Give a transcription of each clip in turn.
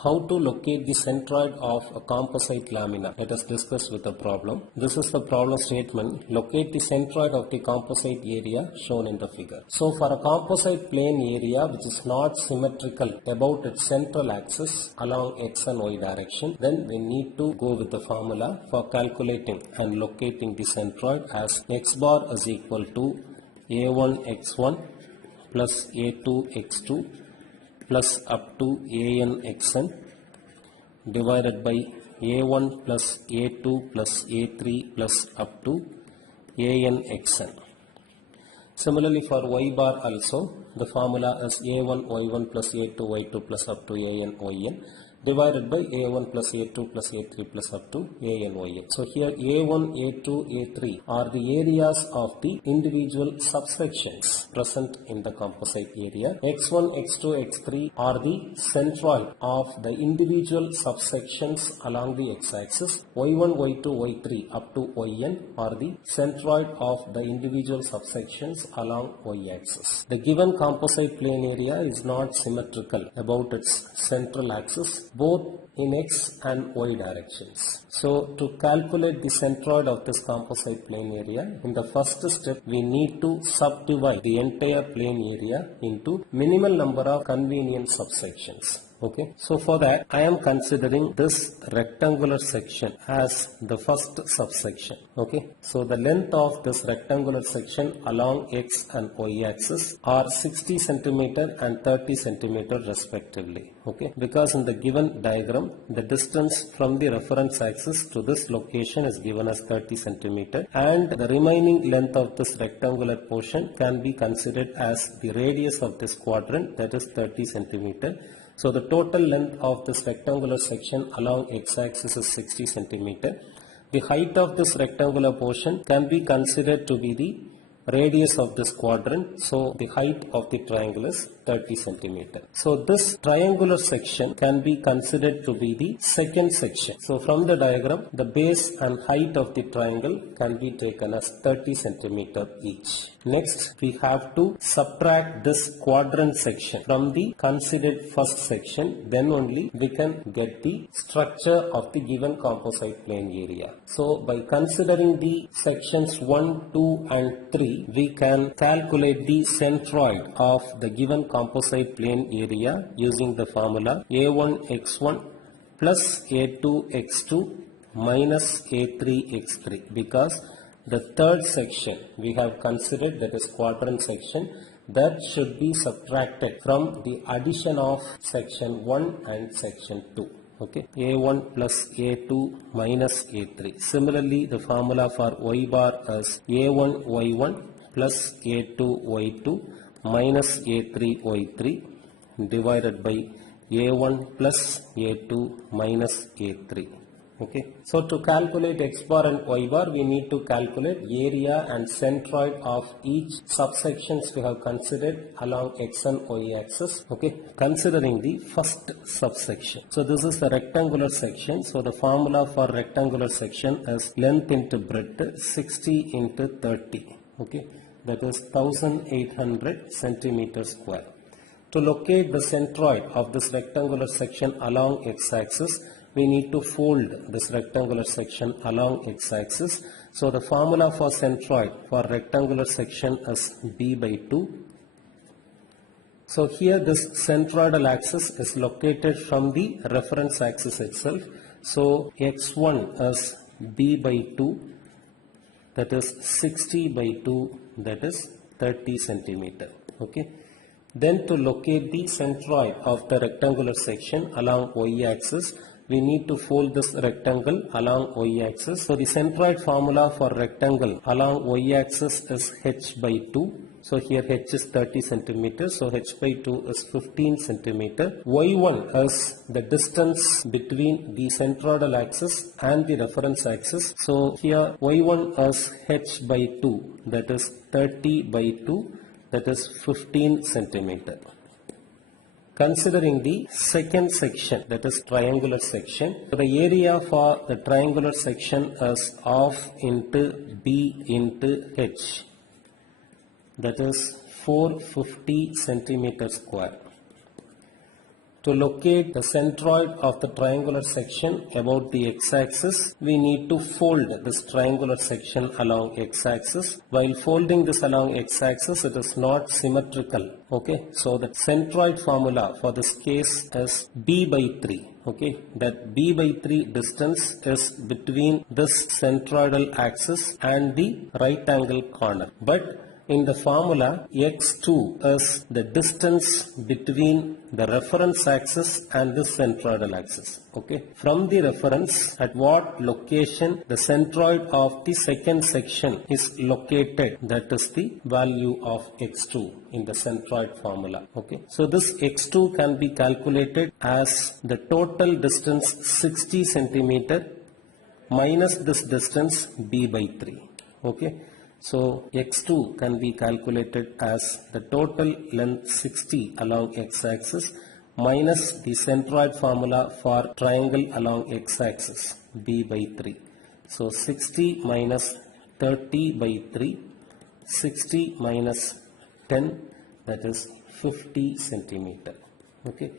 How to locate the centroid of a composite lamina? Let us discuss with the problem. This is the problem statement. Locate the centroid of the composite area shown in the figure. So for a composite plane area which is not symmetrical about its central axis along x and y direction, then we need to go with the formula for calculating and locating the centroid as x bar is equal to a1 x1 plus a2 x2 plus up to an xn divided by a1 plus a2 plus a3 plus up to an xn. Similarly for y bar also, the formula is a1 y1 plus a2 y2 plus up to an yn divided by a1 plus a2 plus a3 plus up to an yn. So here a1, a2, a3 are the areas of the individual subsections present in the composite area. x1, x2, x3 are the centroid of the individual subsections along the x-axis. y1, y2, y3 up to yn are the centroid of the individual subsections along y-axis. The given composite plane area is not symmetrical about its central axis both in x and y directions. So to calculate the centroid of this composite plane area, in the first step we need to subdivide the entire plane area into minimal number of convenient subsections. Okay, so for that I am considering this rectangular section as the first subsection. Okay, so the length of this rectangular section along x and y axis are 60 centimeter and 30 centimeter respectively. Okay, because in the given diagram the distance from the reference axis to this location is given as 30 centimeter, and the remaining length of this rectangular portion can be considered as the radius of this quadrant, that is 30 centimeter. So the total length of this rectangular section along x-axis is 60 centimeter. The height of this rectangular portion can be considered to be the radius of this quadrant. So the height of the triangle is 30 centimeter. So this triangular section can be considered to be the second section. So from the diagram, the base and height of the triangle can be taken as 30 centimeter each. Next, we have to subtract this quadrant section from the considered first section. Then only we can get the structure of the given composite plane area. So by considering the sections 1, 2 and 3, we can calculate the centroid of the given composite plane area using the formula a1 x1 plus a2 x2 minus a3 x3, because the third section we have considered, that is quadrant section, that should be subtracted from the addition of section 1 and section 2. Okay, a1 plus a2 minus a3. Similarly, the formula for y bar is a1 y1 plus a2 y2 minus a3 y3 divided by a1 plus a2 minus a3. Okay, so to calculate x bar and y bar, we need to calculate area and centroid of each subsections we have considered along x and y axis. Okay, considering the first subsection. So this is the rectangular section. So the formula for rectangular section is length into breadth 60 into 30. Okay, that is 1800 centimeters square. To locate the centroid of this rectangular section along x-axis, we need to fold this rectangular section along x-axis. So the formula for centroid for rectangular section is b by 2. So here this centroidal axis is located from the reference axis itself. So x1 is b by 2, that is 60 by 2, that is 30 centimeter. Okay. Then to locate the centroid of the rectangular section along y-axis, we need to fold this rectangle along y-axis. So the centroid formula for rectangle along y-axis is h by 2. So here h is 30 centimeters. So h by 2 is 15 centimeter. y1 is the distance between the centroidal axis and the reference axis. So here y1 is h by 2, that is 30 by 2, that is 15 centimeter. Considering the second section, that is triangular section, the area for the triangular section is half into b into h, that is 450 centimeter square. To locate the centroid of the triangular section about the x-axis, we need to fold this triangular section along x-axis. While folding this along x-axis, it is not symmetrical. Okay, so the centroid formula for this case is b by 3. Okay, that b by 3 distance is between this centroidal axis and the right angle corner. But in the formula, x2 is the distance between the reference axis and the centroidal axis. Okay. From the reference, at what location the centroid of the second section is located, that is the value of x2 in the centroid formula. Okay. So this x2 can be calculated as the total distance 60 centimeter minus this distance b by 3. Okay. So x2 can be calculated as the total length 60 along x-axis minus the centroid formula for triangle along x-axis b by 3. So 60 minus 30 by 3, 60 minus 10, that is 50 centimeter. Okay.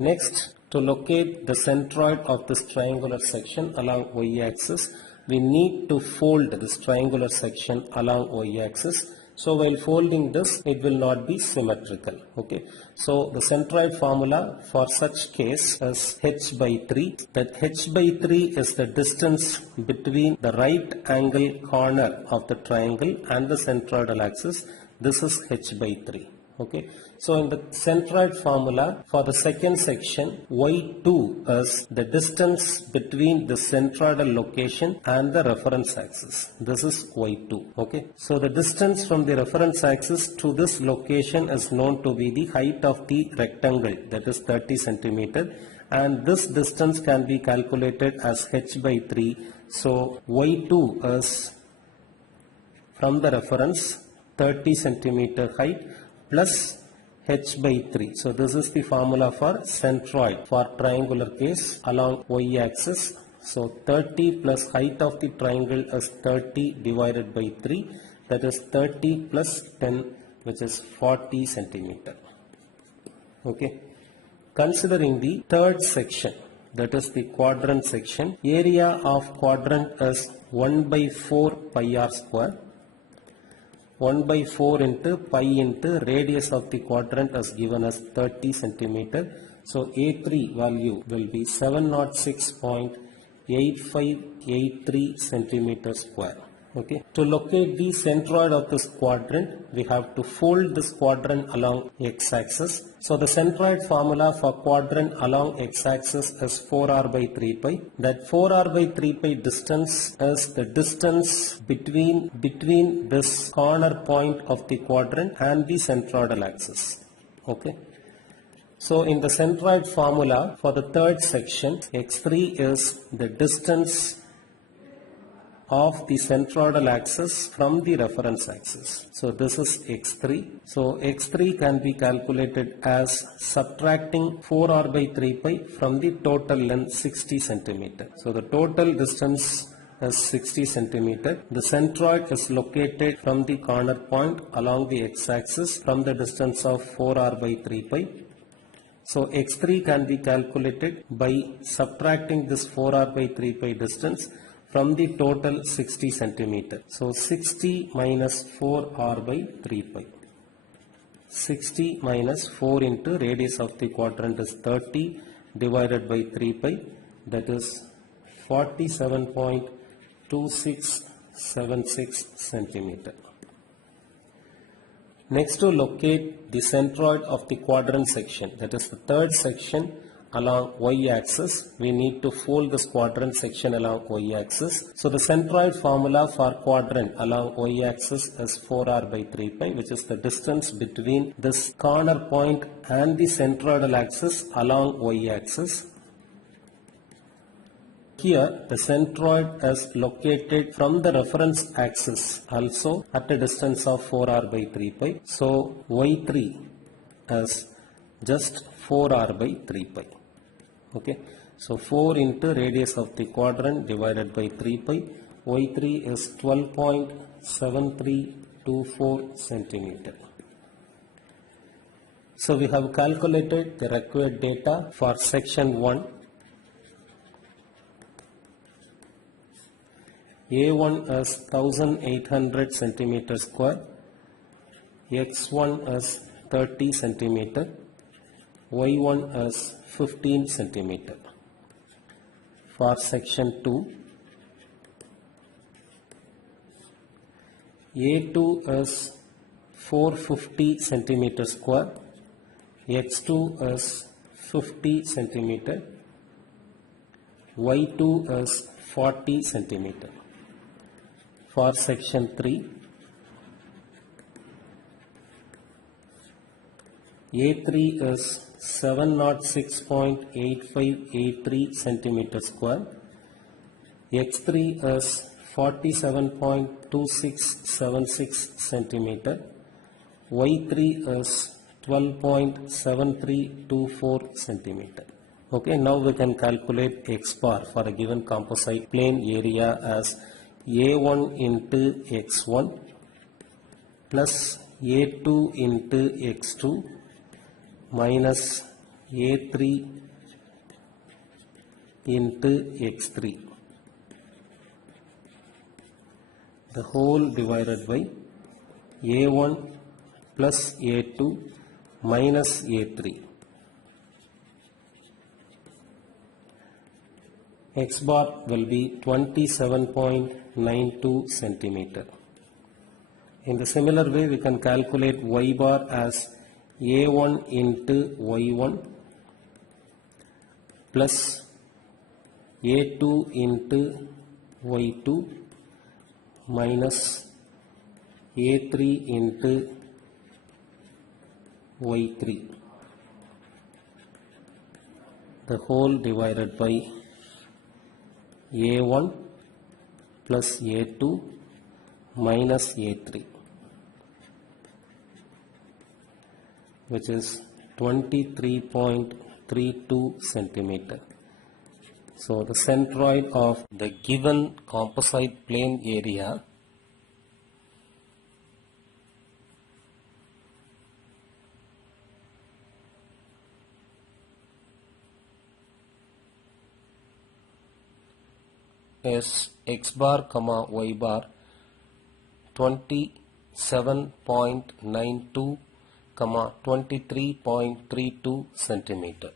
Next, to locate the centroid of this triangular section along y-axis, we need to fold this triangular section along y-axis. So while folding this, it will not be symmetrical. Okay. So the centroid formula for such case is h by 3. That h by 3 is the distance between the right angle corner of the triangle and the centroidal axis. This is h by 3. Okay. So in the centroid formula for the second section, y2 is the distance between the centroidal location and the reference axis. This is y2. Okay. So the distance from the reference axis to this location is known to be the height of the rectangle, that is 30 centimeter, and this distance can be calculated as h by 3. So y2 is from the reference 30 centimeter height plus h by 3. So this is the formula for centroid for triangular case along y-axis. So 30 plus height of the triangle is 30 divided by 3, that is 30 plus 10, which is 40 centimeter. Okay. Considering the third section, that is the quadrant section, area of quadrant is 1 by 4 pi r square. 1 by 4 into pi into radius of the quadrant is given as 30 centimeter. So A3 value will be 706.8583 centimeter square. Okay. To locate the centroid of this quadrant, we have to fold this quadrant along x-axis. So the centroid formula for quadrant along x-axis is 4r by 3 pi. That 4r by 3 pi distance is the distance between this corner point of the quadrant and the centroidal axis. Okay. So in the centroid formula for the third section, x3 is the distance of the centroidal axis from the reference axis. So this is x3. So x3 can be calculated as subtracting 4r by 3 pi from the total length 60 centimeter. So the total distance is 60 centimeter. The centroid is located from the corner point along the x-axis from the distance of 4r by 3 pi. So x3 can be calculated by subtracting this 4r by 3 pi distance from the total 60 centimeter. So 60 minus 4r by 3 pi. 60 minus 4 into radius of the quadrant is 30 divided by 3 pi, that is 47.2676 centimeter. Next, to locate the centroid of the quadrant section, that is the third section along y-axis, we need to fold this quadrant section along y-axis. So the centroid formula for quadrant along y-axis is 4r by 3 pi, which is the distance between this corner point and the centroidal axis along y-axis. Here the centroid is located from the reference axis also at a distance of 4r by 3 pi. So y3 is just 4r by 3 pi. Okay. So 4 into radius of the quadrant divided by 3 pi. Y3 is 12.7324 centimeter. So we have calculated the required data for section 1. A1 is 1800 centimeter square, X1 is 30 centimeter, Y1 is 15 centimeter. For section 2, A2 is 450 centimeter square, X2 is 50 centimeter, Y2 is 40 centimeter. For section 3, A3 is 706.8583 centimeter square, X3 is 47.2676 centimeter, Y3 is 12.7324 centimeter. Okay, now we can calculate X bar for a given composite plane area as A1 into X1 plus A2 into X2 minus A3 into X3, the whole divided by A1 plus A2 minus A3. X bar will be 27.92 centimeter. In the similar way, we can calculate Y bar as A1 into Y1 plus A2 into Y2 minus A3 into Y3, the whole divided by A1 plus A2 minus A3, which is 23.32 centimeter. So the centroid of the given composite plane area is X bar comma Y bar 27.92 comma 23.32 centimeter.